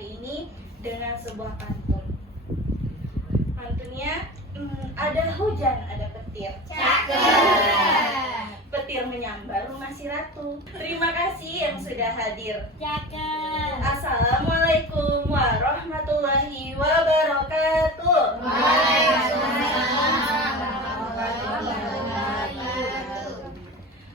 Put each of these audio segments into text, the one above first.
hari ini dengan sebuah pantun. Pantunnya, ada hujan, ada petir. Cakep. Petir menyambar rumah si ratu. Terima kasih yang sudah hadir. Cakep. Assalamualaikum warahmatullahi wabarakatuh.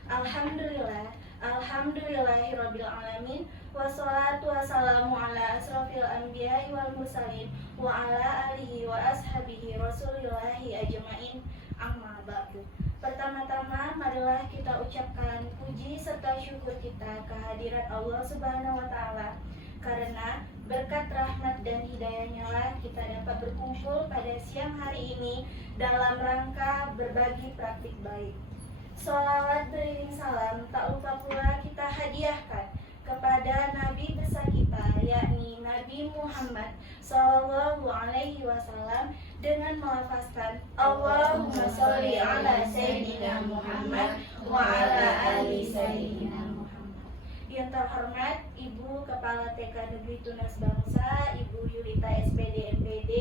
Alhamdulillah, alhamdulillahirabbil alamin. Wassalatu wassalamu ala asrofil anbiya'i wal mursalin wa ala alihi wa ashabihi rasulillahi ajmain, amma ba'du. Pertama-tama marilah kita ucapkan puji serta syukur kita kehadirat Allah Subhanahu wa taala, karena berkat rahmat dan hidayahnya lah kita dapat berkumpul pada siang hari ini dalam rangka berbagi praktik baik. Sholawat beriring salam tak lupa pula kita hadiahkan kepada Nabi besar kita, yakni Nabi Muhammad Sallallahu Alaihi Wasallam, dengan melafazkan Allahumma sholli ala Sayyidina Muhammad wa ala ali Sayyidina Muhammad. Yang terhormat Ibu Kepala TK Negeri Tunas Bangsa, Ibu Yulita SPD MPD,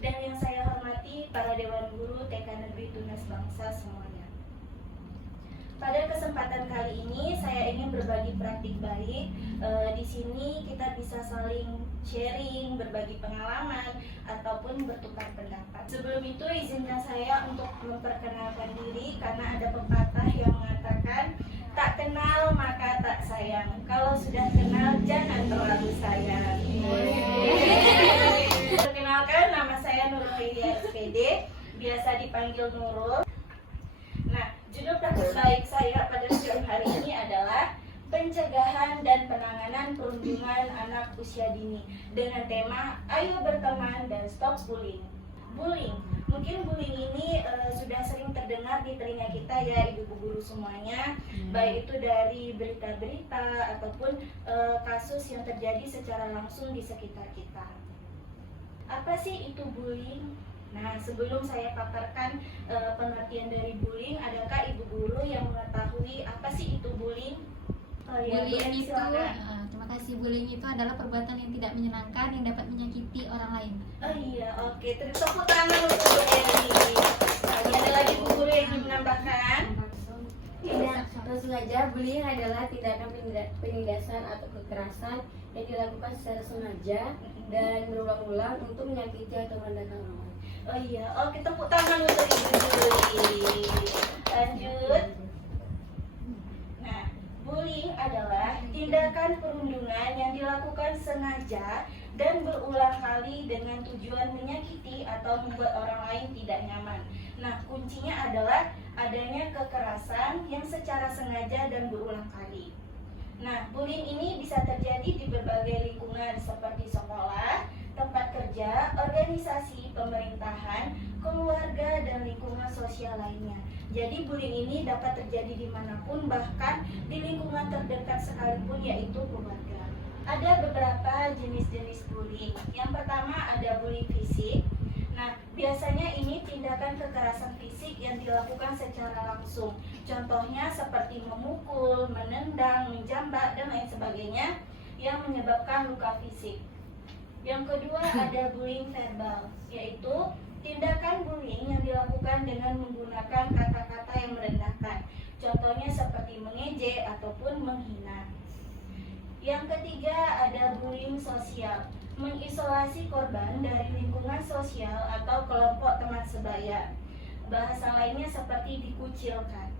dan yang saya hormati para Dewan Guru TK Negeri Tunas Bangsa semuanya. Pada kesempatan kali ini saya ingin berbagi praktik baik. Di sini kita bisa saling sharing, berbagi pengalaman, ataupun bertukar pendapat. Sebelum itu izinkan saya untuk memperkenalkan diri, karena ada pepatah yang mengatakan tak kenal maka tak sayang. Kalau sudah kenal jangan terlalu sayang. Perkenalkan, nama saya Nurul Hidayah SPD, biasa dipanggil Nurul. Nah, judul praktik baik saya pada siang hari ini adalah pencegahan dan penanganan perundungan anak usia dini dengan tema Ayo Berteman dan Stop Bullying. Bullying, mungkin bullying ini sudah sering terdengar di telinga kita ya ibu guru semuanya, baik itu dari berita-berita ataupun kasus yang terjadi secara langsung di sekitar kita. Apa sih itu bullying? Nah, sebelum saya paparkan pengertian dari bullying, adakah ibu guru yang mengetahui apa sih itu bullying? Bullying itu, terima kasih. Bullying itu adalah perbuatan yang tidak menyenangkan yang dapat menyakiti orang lain. Oh iya, oke. Tepuk tangan untuk Bu Eri. Ada lagi ibu guru yang ingin menambahkan? Tidak sengaja, bullying adalah tindakan penindasan atau kekerasan yang dilakukan secara sengaja dan berulang-ulang untuk menyakiti atau merendahkan orang lain. Oh iya, oke, tepuk tangan untuk ibu Juli. Lanjut. Nah, bullying adalah tindakan perundungan yang dilakukan sengaja dan berulang kali dengan tujuan menyakiti atau membuat orang lain tidak nyaman. Nah, kuncinya adalah adanya kekerasan yang secara sengaja dan berulang kali. Nah, bullying ini bisa terjadi di berbagai lingkungan seperti sekolah, tempat kerja, organisasi, pemerintahan, keluarga, dan lingkungan sosial lainnya. Jadi bullying ini dapat terjadi dimanapun, bahkan di lingkungan terdekat sekalipun, yaitu keluarga. Ada beberapa jenis-jenis bullying. Yang pertama ada bullying fisik. Nah, biasanya ini tindakan kekerasan fisik yang dilakukan secara langsung. Contohnya seperti memukul, menendang, menjambak, dan lain sebagainya yang menyebabkan luka fisik. Yang kedua ada bullying verbal, yaitu tindakan bullying yang dilakukan dengan menggunakan kata-kata yang merendahkan. Contohnya seperti mengejek ataupun menghina. Yang ketiga ada bullying sosial, mengisolasi korban dari lingkungan sosial atau kelompok teman sebaya. Bahasa lainnya seperti dikucilkan.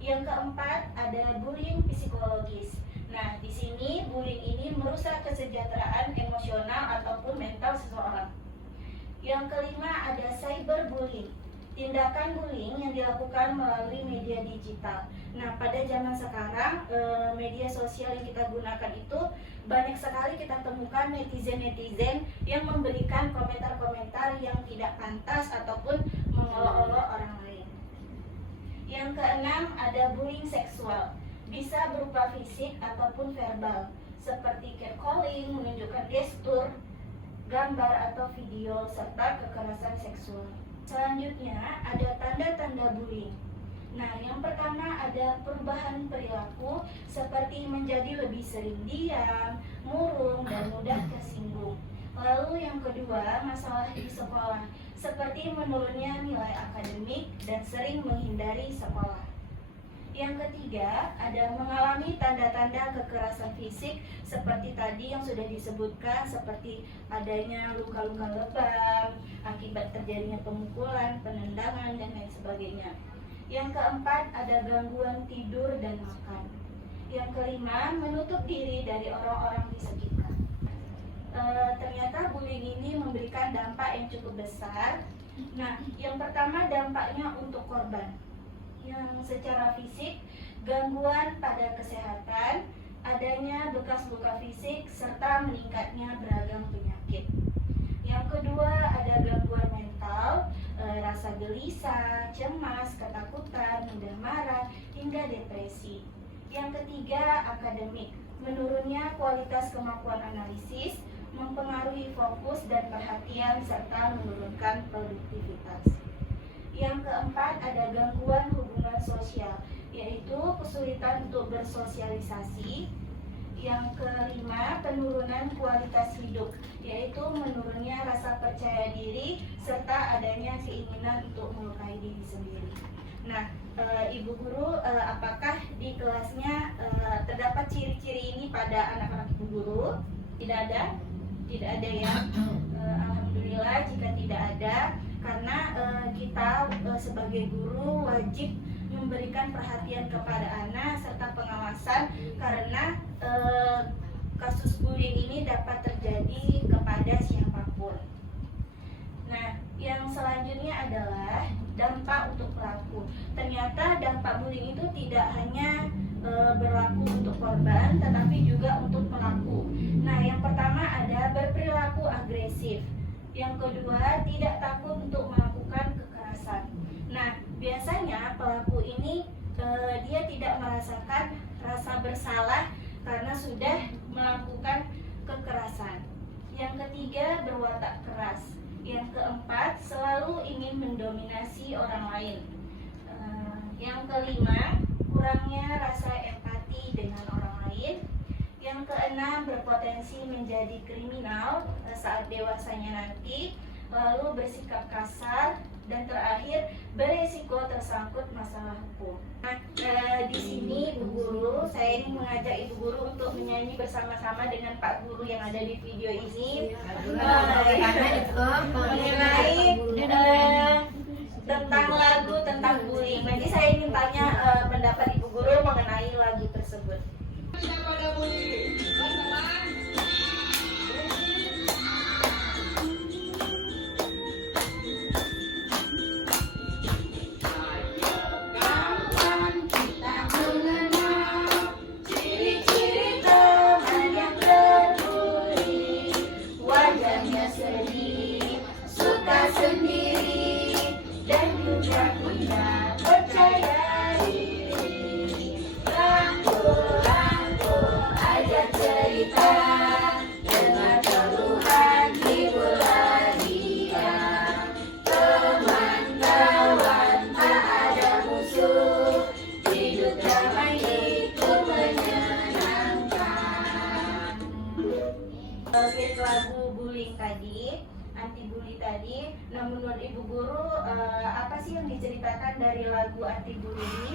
Yang keempat ada bullying psikologis. Nah, di sini bullying ini merusak kesejahteraan emosional ataupun mental seseorang. Yang kelima ada cyberbullying, tindakan bullying yang dilakukan melalui media digital. Nah, pada zaman sekarang media sosial yang kita gunakan itu banyak sekali kita temukan netizen-netizen yang memberikan komentar-komentar yang tidak pantas ataupun mengolok-olok orang lain. Yang keenam ada bullying seksual, bisa berupa fisik ataupun verbal, seperti catcalling, menunjukkan gestur, gambar atau video, serta kekerasan seksual. Selanjutnya ada tanda-tanda bullying. Nah, yang pertama ada perubahan perilaku seperti menjadi lebih sering diam, murung, dan mudah tersinggung. Lalu yang kedua, masalah di sekolah seperti menurunnya nilai akademik dan sering menghindari sekolah. Yang ketiga, ada mengalami tanda-tanda kekerasan fisik seperti tadi yang sudah disebutkan, seperti adanya luka-luka lebam akibat terjadinya pemukulan, penendangan, dan lain sebagainya. Yang keempat, ada gangguan tidur dan makan. Yang kelima, menutup diri dari orang-orang di sekitar. Ternyata bullying ini memberikan dampak yang cukup besar. Nah, yang pertama dampaknya untuk korban. Yang secara fisik, gangguan pada kesehatan, adanya bekas luka fisik, serta meningkatnya beragam penyakit. Yang kedua, ada gangguan mental, rasa gelisah, cemas, ketakutan, mudah marah, hingga depresi. Yang ketiga, akademik, menurunnya kualitas kemampuan analisis, mempengaruhi fokus dan perhatian, serta menurunkan produktivitas. Yang keempat, ada gangguan hubungan sosial, yaitu kesulitan untuk bersosialisasi. Yang kelima, penurunan kualitas hidup, yaitu menurunnya rasa percaya diri serta adanya keinginan untuk melukai diri sendiri. Nah, Ibu Guru, apakah di kelasnya terdapat ciri-ciri ini pada anak-anak Ibu Guru? Tidak ada? Tidak ada ya? Alhamdulillah jika tidak ada, karena kita sebagai guru wajib memberikan perhatian kepada anak serta pengawasan, karena kasus bullying ini dapat terjadi kepada siapapun. Nah, yang selanjutnya adalah dampak untuk pelaku. Ternyata dampak bullying itu tidak hanya berlaku untuk korban, tetapi juga untuk pelaku. Nah, yang pertama ada berperilaku agresif. Yang kedua, tidak takut untuk melakukan kekerasan. Nah, biasanya pelaku ini dia tidak merasakan rasa bersalah karena sudah melakukan kekerasan. Yang ketiga, berwatak keras. Yang keempat, selalu ingin mendominasi orang lain. Yang kelima, kurangnya rasa empati dengan orang lain. Yang keenam, berpotensi menjadi kriminal saat dewasanya nanti. Lalu bersikap kasar. Dan terakhir, beresiko tersangkut masalah hukum. Nah, di sini Ibu Guru, saya ingin mengajak Ibu Guru untuk menyanyi bersama-sama dengan Pak Guru yang ada di video ini mengenai tentang lagu tentang bullying. Nanti saya ingin tanya pendapat Ibu Guru mengenai lagu tersebut. Lagu bullying tadi, anti bully tadi. Nah, menurut Ibu Guru, apa sih yang diceritakan dari lagu anti bully ini?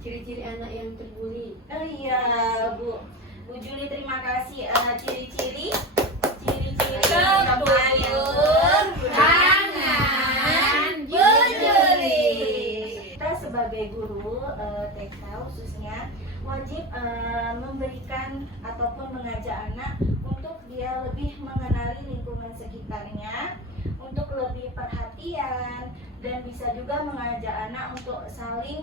Ciri-ciri anak yang terbuli. Oh iya, Bu Juli, terima kasih. Ciri-ciri teman tangan Bu Juli. Kita sebagai guru TK khususnya wajib memberikan ataupun mengajak anak untuk dia lebih mengenali lingkungan sekitarnya, untuk lebih perhatian, dan bisa juga mengajak anak untuk saling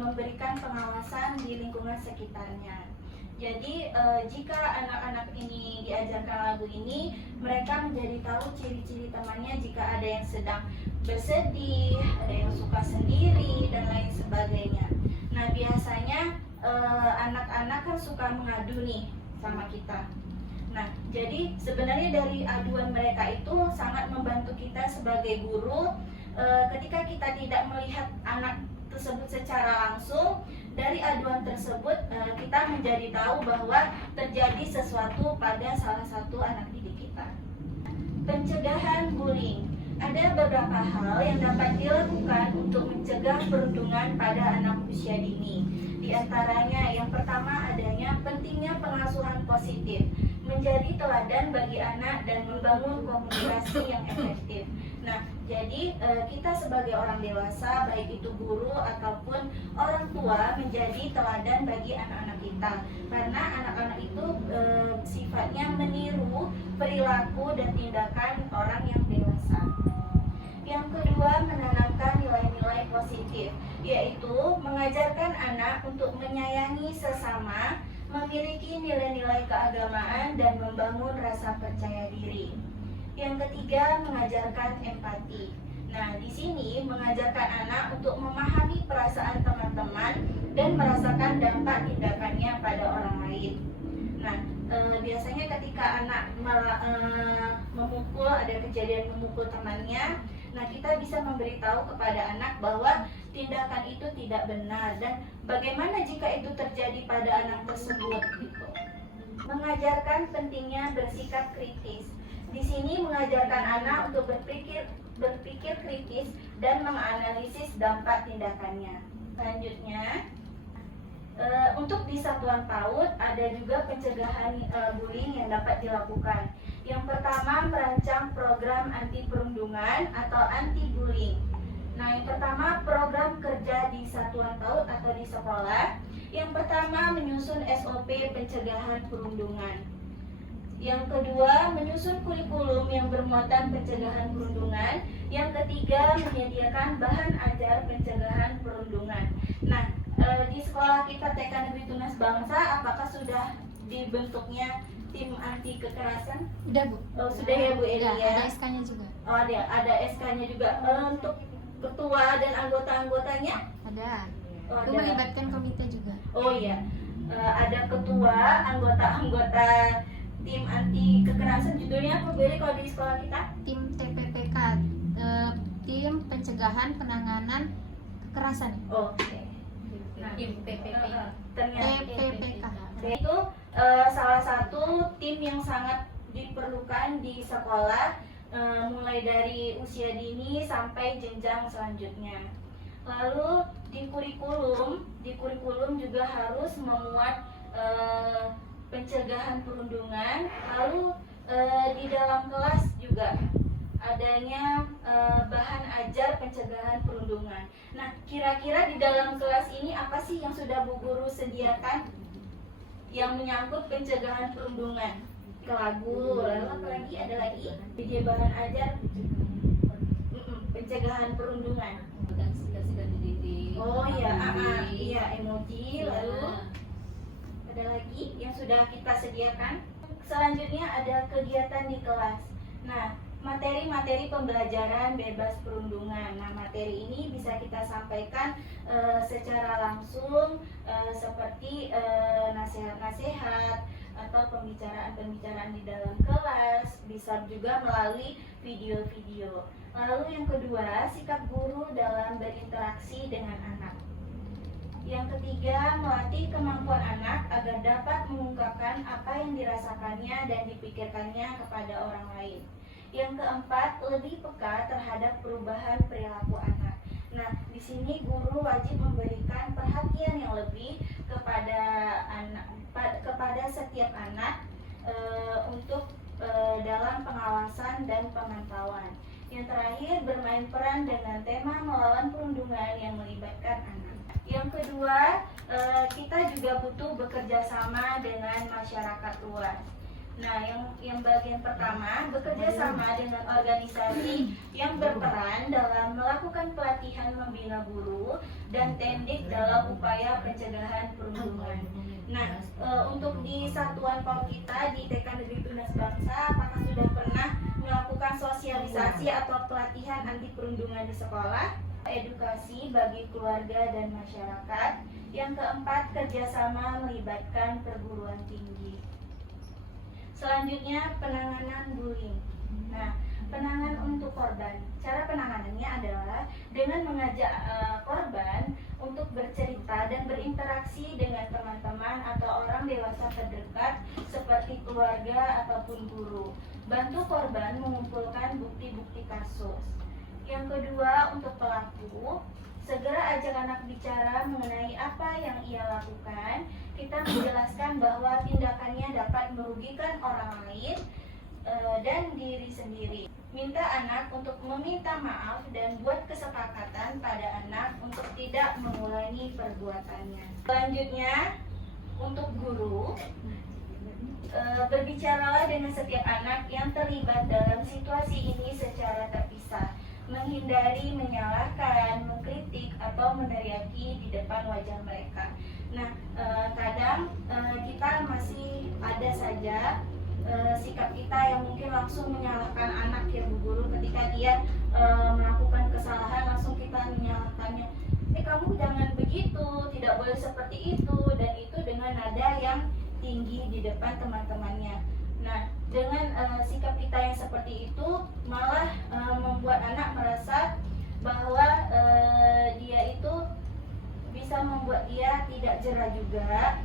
memberikan pengawasan di lingkungan sekitarnya. Jadi jika anak-anak ini diajarkan lagu ini, mereka menjadi tahu ciri-ciri temannya jika ada yang sedang bersedih, ada yang suka sendiri, dan lain sebagainya. Nah, biasanya anak-anak kan suka mengadu nih sama kita. Nah, jadi sebenarnya dari aduan mereka itu sangat membantu kita sebagai guru ketika kita tidak melihat anak tersebut secara langsung, dari aduan tersebut kita menjadi tahu bahwa terjadi sesuatu pada salah satu anak didik kita. Pencegahan bullying. Ada beberapa hal yang dapat dilakukan untuk mencegah perundungan pada anak usia dini. Di antaranya, yang pertama adanya pentingnya pengasuhan positif, menjadi teladan bagi anak dan membangun komunikasi yang efektif. Nah, jadi kita sebagai orang dewasa, baik itu guru ataupun orang tua, menjadi teladan bagi anak-anak kita. Karena anak-anak itu sifatnya meniru perilaku dan tindakan orang yang dewasa. Yang kedua, menanamkan nilai-nilai positif, yaitu mengajarkan anak untuk menyayangi sesama, memiliki nilai-nilai keagamaan, dan membangun rasa percaya diri. Yang ketiga, mengajarkan empati. Nah, di sini mengajarkan anak untuk memahami perasaan teman-teman dan merasakan dampak tindakannya pada orang lain. Nah, biasanya ketika anak memukul, ada kejadian memukul temannya, nah kita bisa memberitahu kepada anak bahwa tindakan itu tidak benar dan bagaimana jika itu terjadi pada anak tersebut gitu. Mengajarkan pentingnya bersikap kritis. Di sini mengajarkan anak untuk berpikir kritis dan menganalisis dampak tindakannya. Selanjutnya, untuk di satuan PAUD ada juga pencegahan bullying yang dapat dilakukan. Yang pertama, merancang program anti perundungan atau anti bullying. Nah, yang pertama, program kerja di satuan PAUD atau di sekolah. Yang pertama, menyusun SOP pencegahan perundungan. Yang kedua, menyusun kurikulum yang bermuatan pencegahan perundungan. Yang ketiga, menyediakan bahan ajar pencegahan perundungan. Nah, di sekolah kita TK Negeri Tunas Bangsa, apakah sudah dibentuknya tim anti kekerasan? Udah, Bu. Oh, sudah ya, Bu Eli ya. Ada SK-nya juga. Oh, ada SK-nya juga. Untuk ketua dan anggota-anggotanya? Ada. Oh, Itu melibatkan komite juga. Oh iya. Ada ketua, anggota-anggota tim anti kekerasan. Judulnya apa, Bu Eli, kalau di sekolah kita? Tim TPPK, tim pencegahan penanganan kekerasan. Oh, oke. Nah, Tim PPP. ternyata TPPK. itu salah satu tim yang sangat diperlukan di sekolah, mulai dari usia dini sampai jenjang selanjutnya. Lalu di kurikulum juga harus memuat pencegahan perundungan. Lalu di dalam kelas juga adanya bahan ajar pencegahan perundungan. Nah, kira-kira di dalam kelas ini apa sih yang sudah Bu Guru sediakan yang menyangkut pencegahan perundungan? Lagu, lalu apa lagi? Ada lagi? Video bahan ajar pencegahan perundungan. Oh iya, iya, emoji. Lalu ada lagi yang sudah kita sediakan. Selanjutnya ada kegiatan di kelas. Nah, materi-materi pembelajaran bebas perundungan. Nah, materi ini bisa kita sampaikan secara langsung seperti nasihat-nasihat atau pembicaraan-pembicaraan di dalam kelas, bisa juga melalui video-video. Lalu yang kedua, sikap guru dalam berinteraksi dengan anak. Yang ketiga, melatih kemampuan anak agar dapat mengungkapkan apa yang dirasakannya dan dipikirkannya kepada orang lain. Yang keempat, lebih peka terhadap perubahan perilaku anak. Nah, di sini guru wajib memberikan perhatian yang lebih kepada anak, kepada setiap anak untuk dalam pengawasan dan pemantauan. Yang terakhir, bermain peran dengan tema melawan perundungan yang melibatkan anak. Yang kedua, kita juga butuh bekerja sama dengan masyarakat luas. Nah, yang bagian pertama, bekerja sama dengan organisasi yang berperan dalam melakukan pelatihan membina guru dan tendik dalam upaya pencegahan perundungan. Nah, untuk di satuan PAUD kita di TK Negeri Tunas Bangsa, apakah sudah pernah melakukan sosialisasi atau pelatihan anti perundungan di sekolah? Edukasi bagi keluarga dan masyarakat. Yang keempat, kerjasama melibatkan perguruan tinggi. Selanjutnya, penanganan bullying. Nah, penanganan untuk korban. Cara penanganannya adalah dengan mengajak korban untuk bercerita dan berinteraksi dengan teman-teman atau orang dewasa terdekat seperti keluarga ataupun guru. Bantu korban mengumpulkan bukti-bukti kasus. Yang kedua, untuk pelaku, segera ajak anak bicara mengenai apa yang ia lakukan. Kita menjelaskan bahwa tindakannya dapat merugikan orang lain dan diri sendiri. Minta anak untuk meminta maaf dan buat kesepakatan pada anak untuk tidak mengulangi perbuatannya. Selanjutnya, untuk guru, berbicaralah dengan setiap anak yang terlibat dalam situasi ini secara terpisah. Menghindari menyalahkan, mengkritik, atau meneriaki di depan wajah mereka. Nah, kadang kita masih ada saja sikap kita yang mungkin langsung menyalahkan anak ya Bu Guru, ketika dia melakukan kesalahan langsung kita menyalahkannya. Kamu jangan begitu, tidak boleh seperti itu, dan itu dengan nada yang tinggi di depan teman-temannya. Nah, dengan sikap kita yang seperti itu malah membuat anak merasa bahwa dia itu bisa membuat dia tidak jera juga.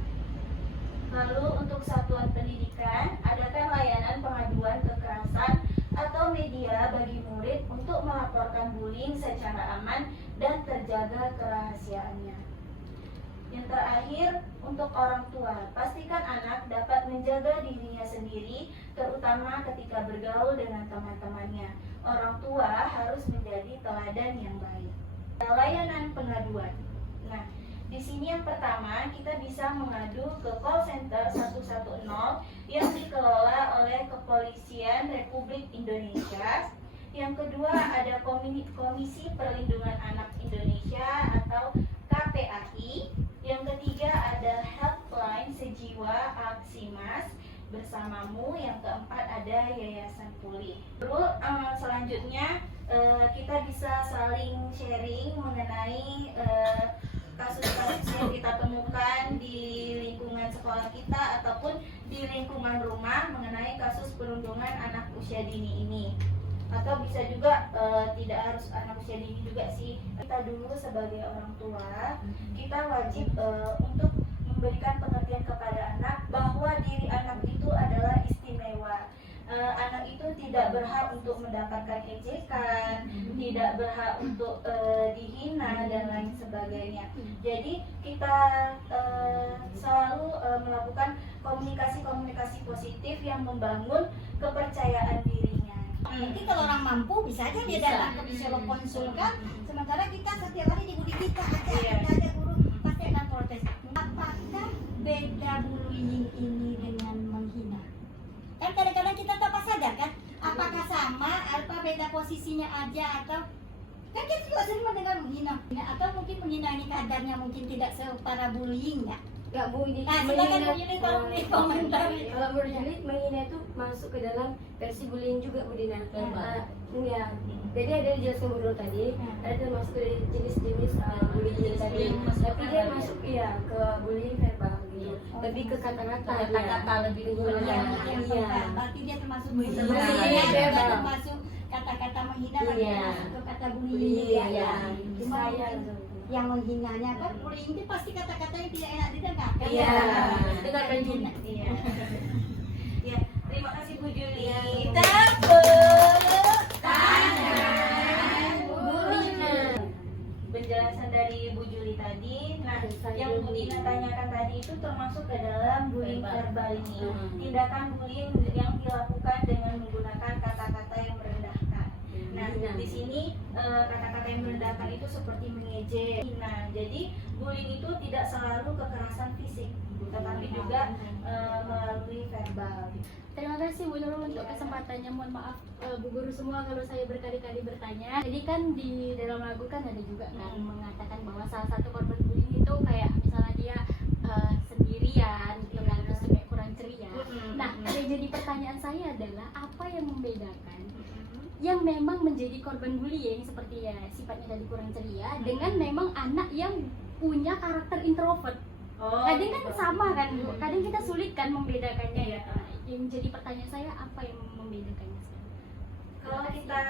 Lalu untuk satuan pendidikan, adakan layanan pengaduan kekerasan atau media bagi murid untuk melaporkan bullying secara aman dan terjaga kerahasiaannya. Yang terakhir, untuk orang tua, pastikan anak dapat menjaga dirinya sendiri, terutama ketika bergaul dengan teman-temannya. Orang tua harus menjadi teladan yang baik. Layanan pengaduan. Nah, di sini yang pertama kita bisa mengadu ke call center 110 yang dikelola oleh Kepolisian Republik Indonesia. Yang kedua ada Komisi Perlindungan Anak Indonesia atau KPAI. Yang ketiga ada Helpline Sejiwa Aksimas bersamamu. Yang keempat ada Yayasan Pulih. Lalu selanjutnya kita bisa saling sharing mengenai kasus-kasus yang kita temukan di lingkungan sekolah kita ataupun di lingkungan rumah mengenai kasus perundungan anak usia dini ini. Atau bisa juga tidak harus anak usia dini juga sih. Kita dulu sebagai orang tua, kita wajib untuk memberikan pengertian kepada anak bahwa diri anak itu adalah istimewa. Anak itu tidak berhak untuk mendapatkan ejekan, tidak berhak untuk dihina dan lain sebagainya. Jadi kita selalu melakukan komunikasi-komunikasi positif yang membangun kepercayaan dirinya. Mungkin kalau orang mampu bisa aja dia datang ke psikolog konsulkan, sementara kita setiap hari di budi kita ada guru pasti akan protes. Apakah beda bullying ini dengan menghina? Kan kadang-kadang kita tanpa sadar kan, apakah sama, apa beda posisinya aja, atau kan kita juga sering mendengar menghina, atau mungkin menghina ini kadarnya mungkin tidak separah bullying ya? Enggak Bu, ini Nah, silakan Bu Yuli tolong nih komentar. Kalau menurut Yuli, menghina itu masuk ke dalam versi bullying juga Bu Dina. Ya. Jadi ada dijelaskan Bu Nur tadi, ada termasuk dari jenis-jenis bullying tadi. Tapi dia masuk ya ke bullying verbal gitu. Lebih ke kata-kata lebih ke Iya. Berarti dia termasuk bullying. Iya. Dia termasuk kata-kata menghina, masuk ke kata bullying ya. Cuma yang menghinanya kan bullying itu pasti kata-kata yang tidak enak didengarkan. Iya. Dengar menghina. Iya. Ya, terima kasih Bu Juli. Tepuk tangan Bu Dina. Penjelasan dari Bu Juli tadi. Nah, yang Bu Dina tanyakan tadi itu termasuk ke dalam bullying verbal ini. Tindakan bullying yang dilakukan dengan menggunakan kata-kata yang merendahkan. Nah, di sini kata-kata yang merendahkan itu seperti mengejek. Nah, jadi bullying itu tidak selalu kekerasan fisik, tetapi juga melalui verbal. Terima kasih Bu Nurul untuk kesempatannya. Mohon maaf Bu Guru semua kalau saya berkali-kali bertanya. Jadi kan di dalam lagu kan ada juga kan mengatakan bahwa salah satu korban bullying itu kayak misalnya dia sendirian gitu kan, terus kayak kurang ceria. Nah, yang jadi pertanyaan saya adalah apa yang membedakan yang memang menjadi korban bullying seperti ya sifatnya dari kurang ceria dengan memang anak yang punya karakter introvert. Kadang kan sama kan Bu, kadang kita sulit kan membedakannya ya. Yang jadi pertanyaan saya apa yang membedakannya sekarang? Kalau kita kita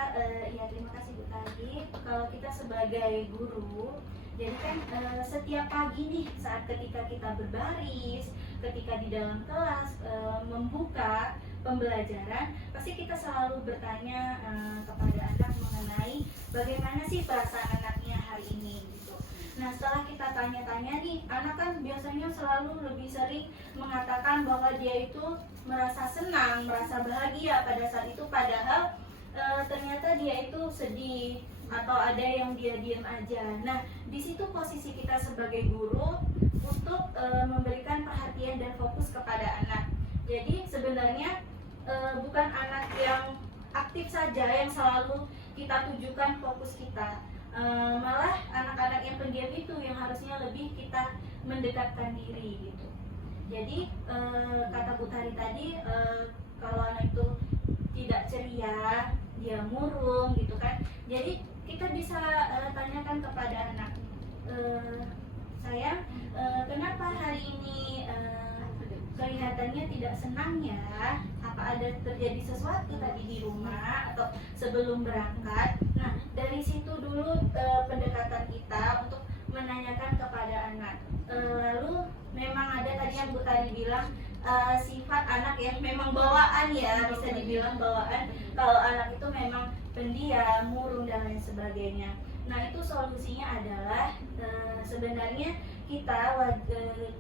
ya terima kasih Bu Tari. Kalau kita sebagai guru, jadi kan setiap pagi nih saat ketika kita berbaris, ketika di dalam kelas membuka pembelajaran, pasti kita selalu bertanya kepada anak mengenai bagaimana sih perasaan anaknya hari ini gitu. Nah, setelah kita tanya-tanya nih, anak kan biasanya selalu lebih sering mengatakan bahwa dia itu merasa senang, merasa bahagia pada saat itu, padahal ternyata dia itu sedih atau ada yang dia diam aja. Nah, di situ posisi kita sebagai guru untuk memberikan perhatian dan fokus kepada anak. Jadi sebenarnya bukan anak yang aktif saja yang selalu kita tujukan fokus kita. Malah anak-anak yang pendiam itu yang harusnya lebih kita mendekatkan diri gitu. Jadi kata Bu Tari tadi, kalau anak itu tidak ceria, dia murung gitu kan. Jadi kita bisa tanyakan kepada anak, sayang, kenapa hari ini kelihatannya tidak senang ya? Apa ada terjadi sesuatu tadi di rumah atau sebelum berangkat? Nah, dari situ dulu pendekatan kita untuk menanyakan kepada anak. Lalu memang ada tadi yang Bu Tari bilang sifat anak yang memang bawaan ya, bisa dibilang bawaan. Kalau anak itu memang pendiam, murung dan lain sebagainya. Nah, itu solusinya adalah sebenarnya kita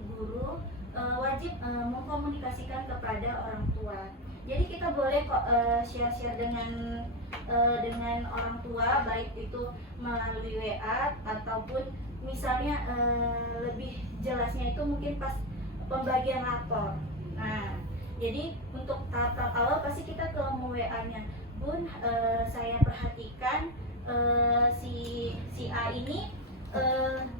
guru wajib mengkomunikasikan kepada orang tua. Jadi kita boleh kok share-share dengan orang tua, baik itu melalui WA ataupun misalnya lebih jelasnya itu mungkin pas pembagian rapor. Nah, jadi untuk tahap awal pasti kita ke WA-nya, Bun, saya perhatikan si A ini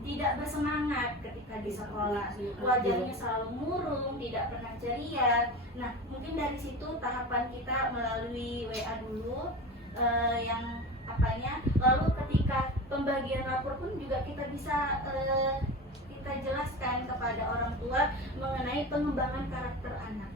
tidak bersemangat ketika di sekolah, wajahnya selalu murung, tidak pernah ceria. Nah, mungkin dari situ tahapan kita melalui WA dulu, yang apanya, lalu ketika pembagian rapor pun juga kita bisa kita jelaskan kepada orang tua mengenai pengembangan karakter anak.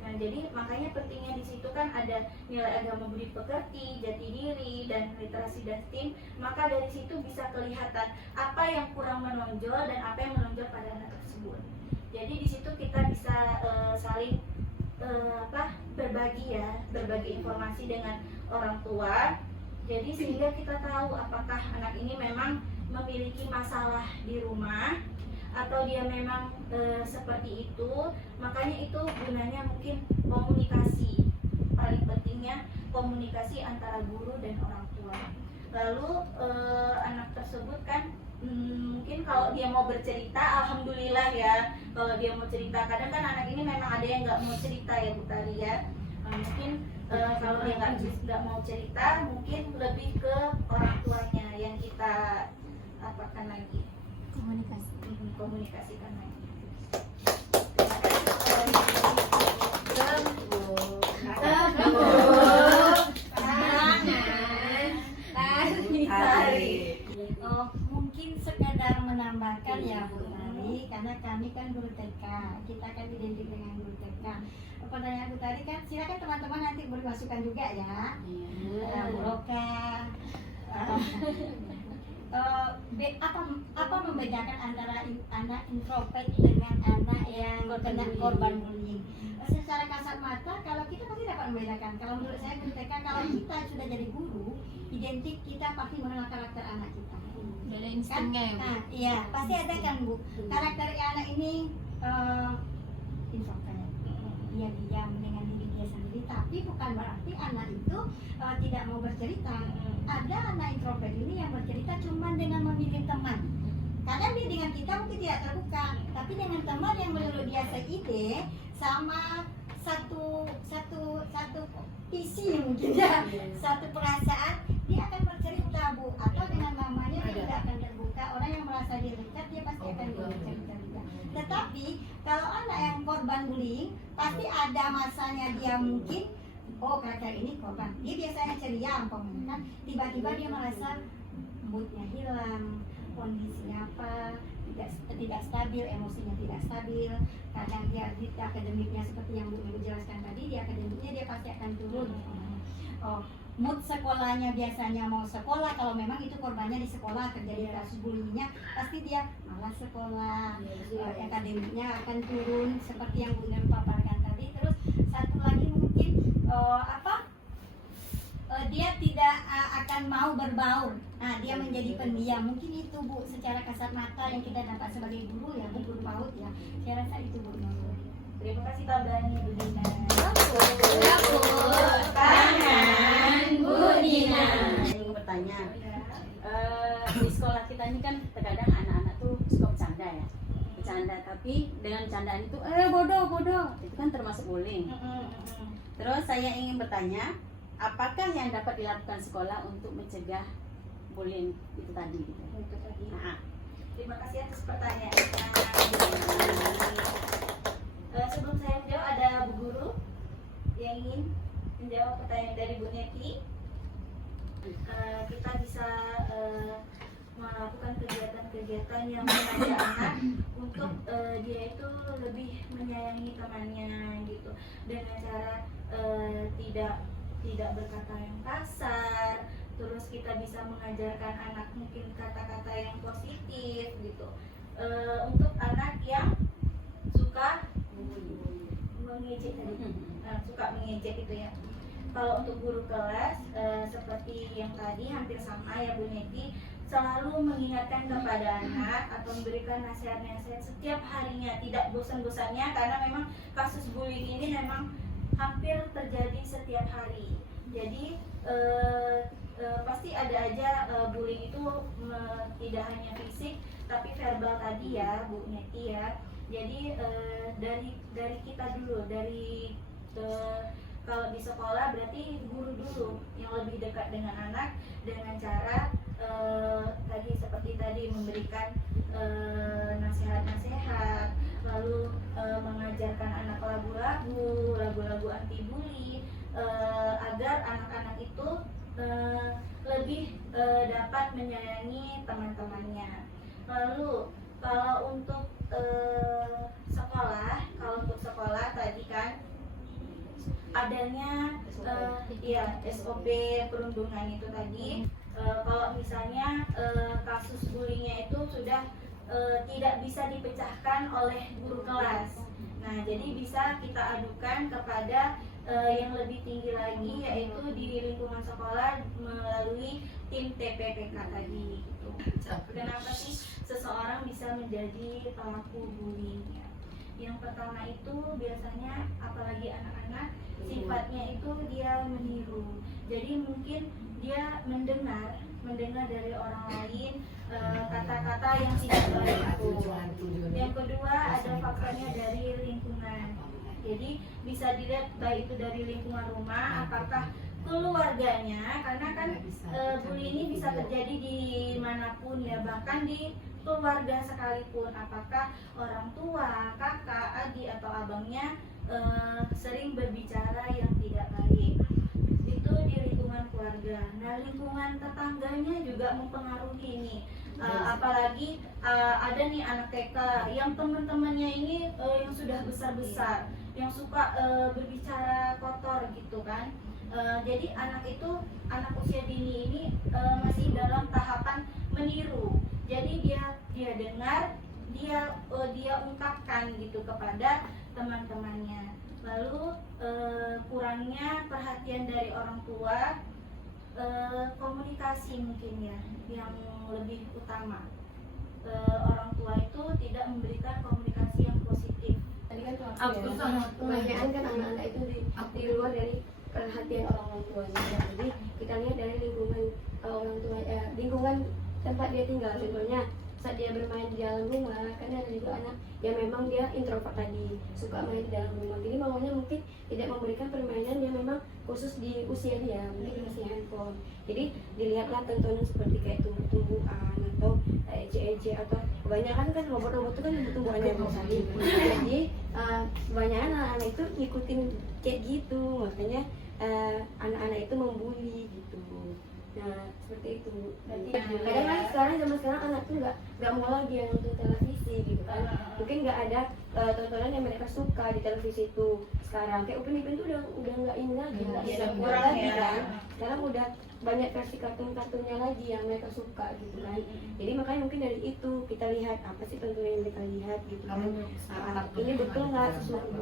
Nah, jadi makanya pentingnya di situ kan ada nilai agama budi pekerti, jati diri, dan literasi dan STEAM. Maka dari situ bisa kelihatan apa yang kurang menonjol dan apa yang menonjol pada anak tersebut. Jadi di situ kita bisa saling berbagi informasi dengan orang tua. Jadi sehingga kita tahu apakah anak ini memang memiliki masalah di rumah atau dia memang seperti itu. Makanya itu gunanya mungkin komunikasi, paling pentingnya komunikasi antara guru dan orang tua. Lalu anak tersebut kan mungkin kalau dia mau bercerita, alhamdulillah ya, kalau dia mau cerita. Kadang kan anak ini memang ada yang nggak mau cerita ya Bu Tari ya. Mungkin kalau dia nggak mau cerita, mungkin lebih ke orang tuanya yang kita apakan lagi, komunikasikan lagi. Mungkin sekedar menambahkan ya Bu Tari, karena kami kan guru TK, kita kan identik dengan guru TK. Pertanyaan Bu Tari kan, silakan teman-teman nanti boleh masukkan juga ya. Bu Roka. Apa membedakan antara anak introvert dengan anak yang kena korban bullying? Secara kasat mata, kalau kita pasti dapat membedakan. Kalau menurut saya guru TK, kalau kita sudah jadi guru, identik kita pasti mengenal karakter anak kita. Beda instingnya ya, Bu. Nah, iya, pasti ada kan Bu. Karakter anak ini introvert. Dia diam dengan diri dia sendiri, tapi bukan berarti anak itu tidak mau bercerita. Ada anak introvert ini yang bercerita cuma dengan memilih teman. Kadang dia dengan kita mungkin tidak terbuka, tapi dengan teman yang menurut dia seide, sama satu visi mungkin ya, satu perasaan, dia akan bercerita Bu. Atau dengan mamanya dia tidak akan terbuka. Orang yang merasa dia dekat, dia pasti akan bercerita juga. Tetapi kalau anak yang korban bullying, pasti ada masanya dia mungkin, oh karakter ini korban, dia biasanya ceria umpamanya kan, tiba-tiba dia merasa moodnya hilang, kondisinya apa, tidak stabil, emosinya tidak stabil. Kadang dia di akademiknya seperti yang Bu Ibu jelaskan tadi, di akademiknya dia pasti akan turun. mood sekolahnya biasanya mau sekolah, kalau memang itu korbannya di sekolah terjadi kasus bullyingnya, pasti dia malas sekolah, akademiknya akan turun seperti yang Bu Nen paparkan tadi. Terus satu lagi mungkin dia tidak akan mau berbaur. Nah, dia menjadi pendiam. Mungkin itu Bu, secara kasat mata yang kita dapat sebagai guru ya, Bu, guru PAUD ya. Saya rasa itu Bu. Terima kasih tambahannya Bu Dina. Tangan Bu Dina. Saya ingin bertanya, di sekolah kita ini kan terkadang anak-anak tuh suka bercanda ya, bercanda, tapi dengan candaan itu bodoh, itu kan termasuk bullying. Terus saya ingin bertanya, apakah yang dapat dilakukan sekolah untuk mencegah bullying itu tadi? Itu tadi. Nah, Terima kasih atas pertanyaannya. Sebelum saya menjawab, ada Bu Guru yang ingin menjawab pertanyaan dari Bu Neti. Kita bisa melakukan kegiatan-kegiatan yang mengajak anak untuk dia itu lebih menyayangi temannya gitu, dengan cara tidak berkata yang kasar. Terus kita bisa mengajarkan anak mungkin kata-kata yang positif gitu. Untuk anak yang suka mengejek tadi, suka mengejek itu ya. Kalau untuk guru kelas, seperti yang tadi hampir sama ya Bu Neti, selalu mengingatkan kepada anak atau memberikan nasihat-nasihat setiap harinya, tidak bosan-bosannya, karena memang kasus bullying ini memang hampir terjadi setiap hari. Jadi pasti ada aja bullying itu tidak hanya fisik tapi verbal tadi ya Bu Neti ya. Jadi dari kita dulu, dari kalau di sekolah berarti guru dulu yang lebih dekat dengan anak, dengan cara tadi seperti tadi memberikan nasihat-nasihat, lalu mengajarkan anak lagu-lagu anti bully, agar anak-anak itu lebih dapat menyayangi teman-temannya. Lalu kalau untuk sekolah tadi kan adanya SOP perundungan itu tadi. Kalau misalnya kasus bullyingnya itu sudah tidak bisa dipecahkan oleh guru kelas, nah jadi bisa kita adukan kepada yang lebih tinggi lagi, yaitu di lingkungan sekolah melalui tim TPPK tadi gitu. Kenapa sih seseorang bisa menjadi pelaku bullying? Yang pertama itu biasanya apalagi anak-anak, sifatnya itu dia meniru. Jadi mungkin dia mendengar dari orang lain kata-kata yang tidak baik itu. Yang kedua ada faktornya dari lingkungan. Jadi bisa dilihat baik itu dari lingkungan rumah, apakah keluarganya, karena kan bullying ini bisa terjadi di manapun ya, bahkan di keluarga sekalipun, apakah orang tua, kakak, adik atau abangnya sering berbicara yang tidak baik. Itu di lingkungan keluarga. Nah, lingkungan tetangganya juga mempengaruhi ini. Apalagi ada nih anak TK yang teman-temannya ini yang sudah besar-besar, yang suka berbicara kotor gitu kan. Jadi anak usia dini ini masih dalam tahapan meniru. Jadi dia dengar, dia ungkapkan gitu kepada teman-temannya. Lalu kurangnya perhatian dari orang tua, komunikasi mungkin ya yang lebih utama. Orang tua itu tidak memberikan komunikasi yang positif. Tadi kan kebanyakan kan anak-anak itu di luar dari perhatian orang tuanya. Jadi kita lihat dari lingkungan orang tua, lingkungan tempat dia tinggal. Contohnya saat dia bermain di dalam rumah, kan ada juga anak yang memang dia introvert tadi, suka main di dalam rumah. Jadi maunya mungkin tidak memberikan permainan yang memang khusus di usia dia, mungkin masih handphone. Jadi dilihatlah tontonan seperti kayak tumbuh-tumbuhan atau ece-ece, atau kebanyakan kan robot-robot itu kan tumbuh-tumbuhannya tadi. Jadi kebanyakan anak-anak itu ngikutin kayak gitu, makanya anak-anak itu membuli gitu. Nah seperti itu. Kadang kan zaman sekarang anak tuh nggak mau lagi yang nonton televisi. televisi gitu kan. Mungkin nggak ada tontonan yang mereka suka di televisi itu sekarang. Kayak Upin Ipin tuh udah nggak ini lagi, nggak Iya, bisa kurang lagi ya. kan. Sekarang udah banyak versi kartun-kartunnya lagi yang mereka suka gitu kan. Jadi makanya mungkin dari itu kita lihat apa sih tontonan yang mereka lihat gitu kan. Ini betul nggak sesuai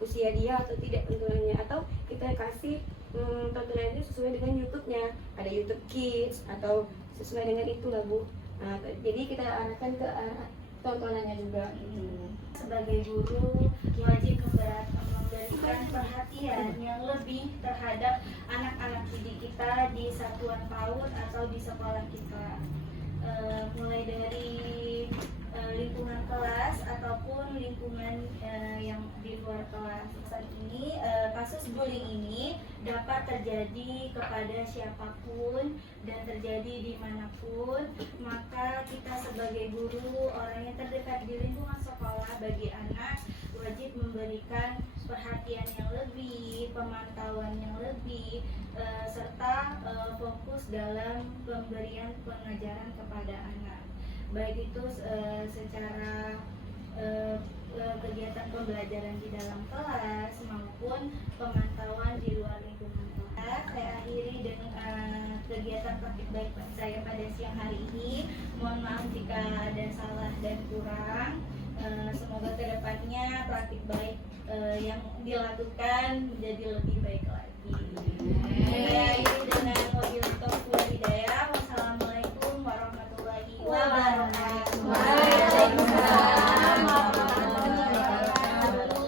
usia dia atau tidak tontonannya, atau kita kasih tontonan itu sesuai dengan YouTube-nya, ada YouTube Kids atau sesuai dengan itu lah Bu. Nah, jadi kita arahkan ke arah tontonannya juga. Sebagai guru wajib memberikan perhatian yang lebih terhadap anak-anak didik kita di satuan PAUD atau di sekolah kita, mulai dari lingkungan kelas ataupun lingkungan yang di luar kelas. Saat ini kasus bullying ini dapat terjadi kepada siapapun dan terjadi dimanapun, maka kita sebagai guru, orang yang terdekat di lingkungan sekolah bagi anak wajib memberikan perhatian yang lebih, pemantauan yang lebih, serta fokus dalam pemberian pengajaran kepada anak, baik itu secara kegiatan pembelajaran di dalam kelas maupun pemantauan di luar lingkungan kelas. Saya akhiri dengan kegiatan praktik baik saya pada siang hari ini. Mohon maaf jika ada salah dan kurang. Semoga kedepannya praktik baik yang dilakukan menjadi lebih baik lagi. Saya akhiri dengan wabillahi taufiq wal hidayah. Wassalamualaikum warahmatullahi wabarakatuh. Waalaikumsalam warahmatullahi wabarakatuh.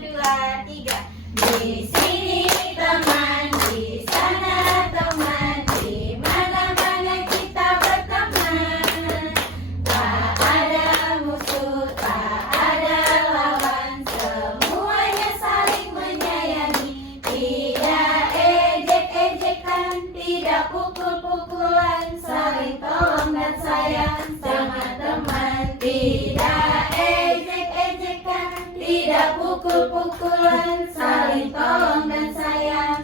Dua, tiga. Di sini teman, di sana teman, di mana-mana kita berteman. Tak ada musuh, tak ada lawan, semuanya saling menyayangi. Tidak ejek-ejekan, tidak pukul-pukulan, saling tolong dan sayang sama teman. Tidak ejek-ejekan, tidak pukul-pukulan, saling tolong dan sayang